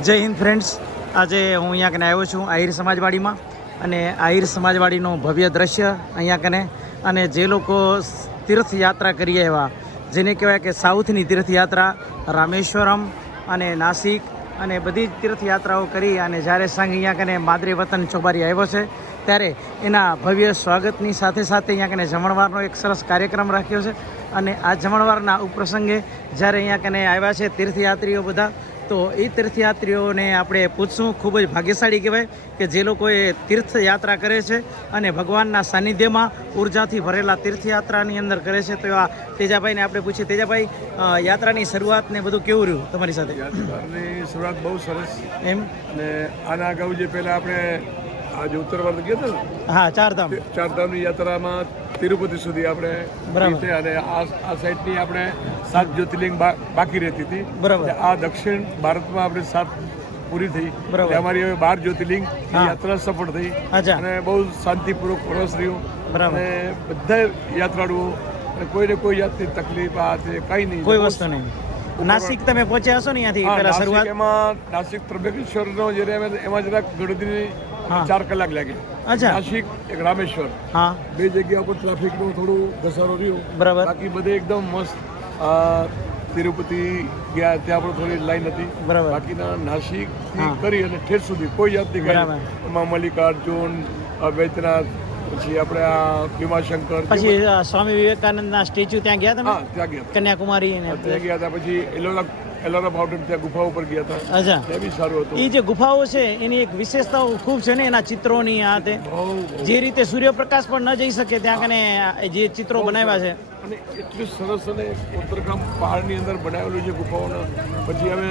જય હિન્દ ફ્રેન્ડ્સ આજે હું અહીંયા કને આવ્યો છું આહિર સમાજવાડીમાં. અને આહિર સમાજવાડીનું ભવ્ય દ્રશ્ય અહીંયા કને. અને જે લોકો તીર્થયાત્રા કરી આવ્યા, જેને કહેવાય કે સાઉથની તીર્થયાત્રા, રામેશ્વરમ અને નાસિક અને બધી જ તીર્થયાત્રાઓ કરી અને જ્યારે સંઘ અહીંયા કને માદરે વતન ચોબારી આવ્યો છે, ત્યારે એના ભવ્ય સ્વાગતની સાથે સાથે અહીંયા કને જમણવારનો એક સરસ કાર્યક્રમ રાખ્યો છે. અને આ જમણવારના ઉપપ્રસંગે જ્યારે અહીંયા કને આવ્યા છે તીર્થયાત્રીઓ બધા તો એ તીર્થયાત્રીઓને આપણે પૂછશું ખૂબ જ ભાગ્યશાળી કહેવાય કે જે લોકોએ તીર્થયાત્રા કરે છે અને ભગવાનના સાનિધ્યમાં ઉર્જાથી ભરેલા તીર્થયાત્રાની અંદર કરે છે. તો આ તેજાભાઈને આપણે પૂછીએ. તેજાભાઈ યાત્રાની શરૂઆત ને બધું કેવું રહ્યું તમારી સાથે? શરૂઆત બહુ સરસ. એમ? ને આના અગાઉ જે પહેલા આપણે આજે ઉત્તર ભારત ગયા હતા ને? હા ચારધામ. ચારધામની યાત્રામાં તિરુપતિ સુધી આપણે. અને આ સાઈડની આપણે સાત જ્યોતિર્લિંગ બાકી રહેતી હતી બરાબર. આ દક્ષિણ ભારતમાં આપણે સાત પૂરી થઈ બરાબર. અમારી હવે બાર જ્યોતિર્લિંગ યાત્રા સફળ થઈ અને બહુ શાંતિપૂર્વક પ્રવાસ રહ્યું બરાબર. અને બધા યાત્રાળુઓ કોઈને કોઈ જાતની તકલીફ આ તે કઈ નહીં કોઈ વસ્તુ નહીં નાસિક તમે પહોંચ્યા હશો ને અહીંયાથી હા, પહેલા શરૂઆત એમાં નાસિક ત્રંબકેશ્વરનો જે એમાં જરાક ગણતરી. ચાર કલાક લાગે. અચ્છા. નાસિક એક રામેશ્વર. હા. બે જગ્યા ઉપર ટ્રાફિકનો થોડું ઘસારો રહ્યો. બરાબર. બાકી બધે એકદમ મસ્ત. તિરુપતિ ગયા ત્યાં પણ થોડી લાઈન હતી. બરાબર. બાકીના નાસિક. કરી અને ઠેર સુધી. કોઈ જાતની. ગાડી એમાં મલ્લિકાર્જુન વૈદ્યનાથ પછી આપણે આ ભીમાશંકર પછી સ્વામી વિવેકાનંદના સ્ટેચ્યુ ત્યાં ગયા તમે? ત્યાં ગયા. કન્યાકુમારી ત્યાં ગયા હતા. પછી એલોરા એલોરા માઉન્ટેન ત્યાં ગુફા ઉપર ગયા હતા. અચ્છા. એ બી સારું હતું. એ જે ગુફાઓ છે એની એક વિશેષતાઓ ખૂબ છે ને એના ચિત્રોની આ તે. જે રીતે સૂર્યપ્રકાશ પણ ન જઈ શકે ત્યાં કને જે ચિત્રો બનાવ્યા છે. અને એટલું સરસ અને ઉત્તરકામ પહાડની અંદર બનાવેલું છે ગુફાઓના. પછી અમે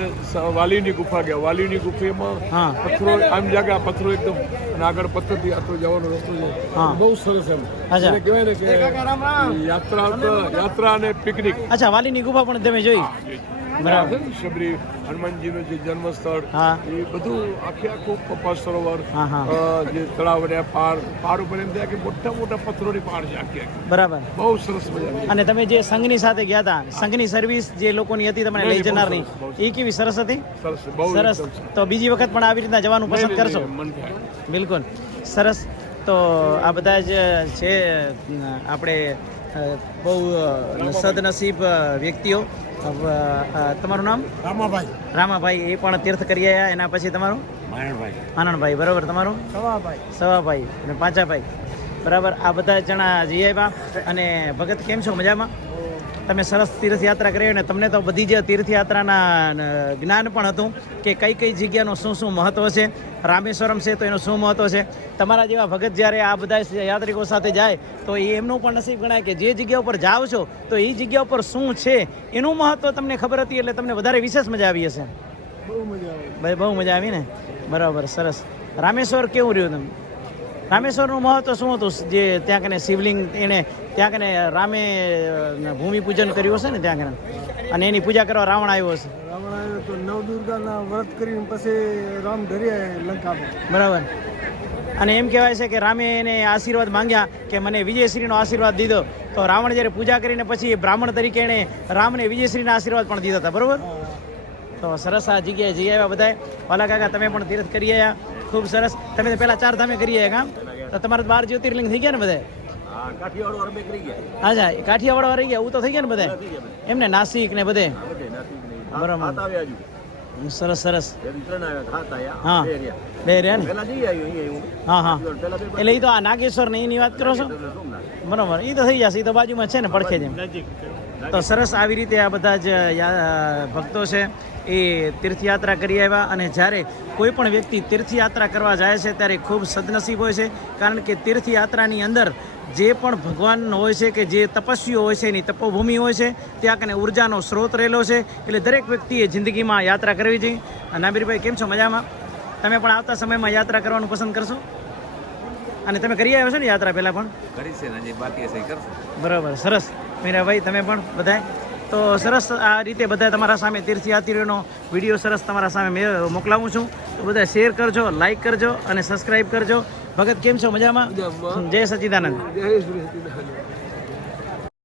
વાલીની ગુફા ગયા. વાલીની ગુફામાં હા. પથ્થરો આમ જાગા પથ્થરો એકદમ અને આગળ પથ્થરથી આટલો જવાનો રસ્તો છે. હા. બહુ સરસ એમ. અચ્છા. કહેવાય ને કે યાત્રા યાત્રા અને પિકનિક. અચ્છા વાલીની ગુફા પણ તમે જોઈ. બરાબર. શબરી હનુમાનજીનું જે જન્મ સ્થળ. એ બધું આખે આખું પપ્પા સરોવર જે તળાવ પાર પાર ઉપર એમ થયા કે મોટા મોટા પથ્થરોની પાર છે આખી આખી. બરાબર. બહુ સરસ મજા અને તમે જે સંઘની સાથે ગયા હતા સંઘની સર્વિસ જે લોકોની હતી તમને લઈ જનારની એ કેવી સરસ હતી? સરસ બહુ સરસ. તો બીજી વખત પણ આવી રીતના જવાનું પસંદ કરશો? બિલકુલ. સરસ. તો આ બધા જ છે આપણે બહુ સદનસીબ વ્યક્તિઓ. તમારું નામ? રામાભાઈ. રામાભાઈ એ પણ તીર્થ કરી આવ્યા એના પછી તમારું? આનંદભાઈ બરાબર તમારું? સવાભાઈ. સવાભાઈ અને પાંચાભાઈ. બરાબર આ બધા જણા જઈ આવ્યા. અને ભગત કેમ છો? મજામાં? તમે સરસ તીર્થયાત્રા કરી અને તમને તો બધી જ તીર્થયાત્રાના જ્ઞાન પણ હતું કે કઈ કઈ જગ્યાનું શું શું મહત્ત્વ છે. રામેશ્વરમ છે તો એનું શું મહત્ત્વ છે. તમારા જેવા ભગત જ્યારે આ બધા યાત્રિકો સાથે જાય તો એ એમનું પણ નસીબ ગણાય કે જે જગ્યા ઉપર જાઓ છો તો એ જગ્યા ઉપર શું છે. એનું મહત્ત્વ તમને ખબર હતી એટલે તમને વધારે વિશેષ મજા આવી હશે. બહુ મજા આવી. ભાઈ બહુ મજા આવી ને? બરાબર સરસ. રામેશ્વર કેવું રહ્યું તમે રામેશ્વરનું મહત્વ શું હતું? જે ત્યાં કને શિવલિંગ એને ત્યાં કને રામે ભૂમિ પૂજન કર્યું હશે ને ત્યાં કને? અને એની પૂજા કરવા રાવણ આવ્યો હશે. રાવણ આવ્યો તો નવદુર્ગાના વ્રત કરીને પછી રામ ડર્યા લંકા બરાબર. અને એમ કહેવાય છે કે રામે એને આશીર્વાદ માંગ્યા કે મને વિજયશ્રીનો આશીર્વાદ દીધો. તો રાવણ જ્યારે પૂજા કરીને પછી બ્રાહ્મણ તરીકે એણે રામને વિજયશ્રીના આશીર્વાદ પણ દીધા હતા. બરાબર? તો સરસ આ જગ્યાએ જઈ આવ્યા બધાએ ઓલા કાકા તમે પણ તીર્થ કરી આવ્યા ખૂબ સરસ. તમે પેલા ચાર ધામે કરી આવ્યા કામ તો તમારે બાર જ્યોતિર્લિંગ થઈ ગયા ને બધા? અચ્છા કાઠિયાવાડ રહી ગયા. હું તો થઈ ગયા ને બધા? એમને નાસિક ને બધે? બરાબર. સરસ સરસ. હા. બે રહ્યા. ને? હા. હા એટલે એ તો આ નાગેશ્વર ને એની વાત કરો છો? બરાબર. એ તો થઈ જશે એ તો બાજુમાં છે ને પડખે જેમ. તો સરસ આવી રીતે આ બધા જ ભક્તો છે એ તીર્થયાત્રા કરી આવ્યા અને જ્યારે કોઈ પણ વ્યક્તિ તીર્થયાત્રા કરવા જાય છે ત્યારે ખૂબ સદનસીબ હોય છે, કારણ કે તીર્થયાત્રાની અંદર જે પણ ભગવાન હોય છે કે જે તપસ્વીઓ હોય છે, એની તપોભૂમિ હોય છે, ત્યાં કને ઉર્જાનો સ્ત્રોત રહેલો છે, એટલે દરેક વ્યક્તિએ જિંદગીમાં યાત્રા કરવી જોઈએ. નાબીરભાઈ, કેમ છો? મજામાં? તમે પણ આવતા સમયમાં યાત્રા કરવાનું પસંદ કરશો? અને તમે કરી આવ્યા છો ને યાત્રા પહેલાં પણ? કરી છે ને હજી બાકી છે કરશું. બરાબર સરસ. મીરાભાઈ તમે પણ બધાય? તો સરસ આ રીતે બધા તમારા સામે તીર્થયાત્રીઓનો વીડિયો સરસ તમારા સામે મેં મોકલાવું છું. તો બધા શેર કરજો લાઇક કરજો અને સબસ્ક્રાઈબ કરજો. ભગત કેમ છો? મજામાં? જય સચિદાનંદ. જય સચિદાનંદ.